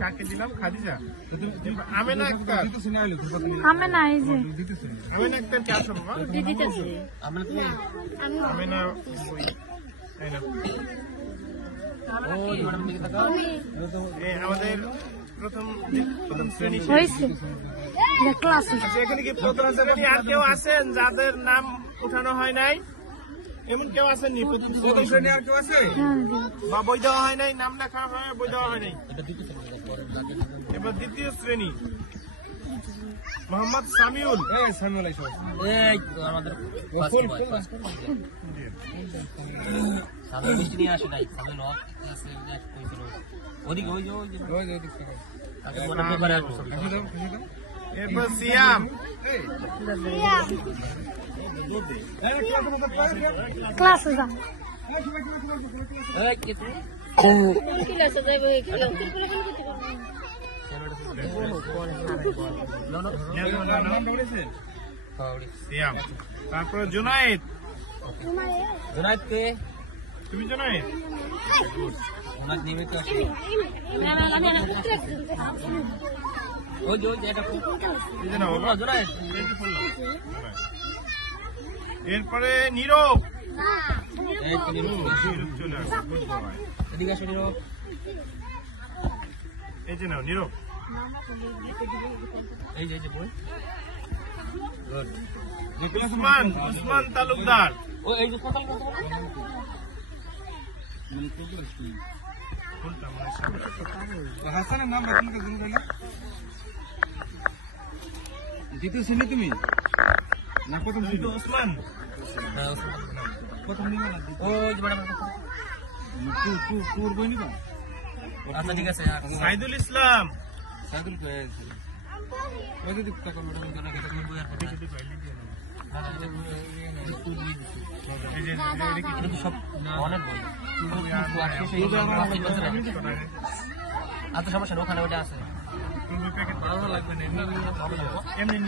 কাকে দিলাম খাদিজা আমেনা আক্তার আমেনা এই যে আমেনা আক্তার কে আসো বাবা দিদিতে আমেনা এই না আমাদের প্রথম শ্রেণী হয়েছে ক্লাস এখানে কি প্রথম শ্রেণী আর কেউ আছেন যাদের নাম উঠানো হয় নাই? এমন কেউ আসেননি? প্রথম শ্রেণী আর কেউ আছে বা বই দেওয়া হয় নাই, নাম লেখা হয় বই দেওয়া হয় নাই? এবার দ্বিতীয় শ্রেণী মোহাম্মদ সামিউল। এরপর সিয়াম ক্লাসে যাও সিয়াম। তারপর জুনায়েদ। জুনায়েদ কে? তুমি জুনায়েদ? জুনায়েদ নিয়মিত আসে। ওই যে এটা জুনায়েদ। এরপরে নীরব। এদিকে আসো নীরব। এই যে নাও নীরব। এই যে বই। উসমান তালুকদার। ও এই যে প্রথম হাসানের নাম দ্বিতীয় শ্রেণী তুমি না প্রথম শ্রেণী? উসমান প্রথম নিবা না? ও যে ম্যাডাম তোর বই নিবা? আচ্ছা ঠিক আছে। সাইদুল ইসলাম। সাইদুল ওই যদি তখন সব অনেক বই। আচ্ছা সমস্যা ওখানে ওটা আছে। ভালো লাগবে না এমনি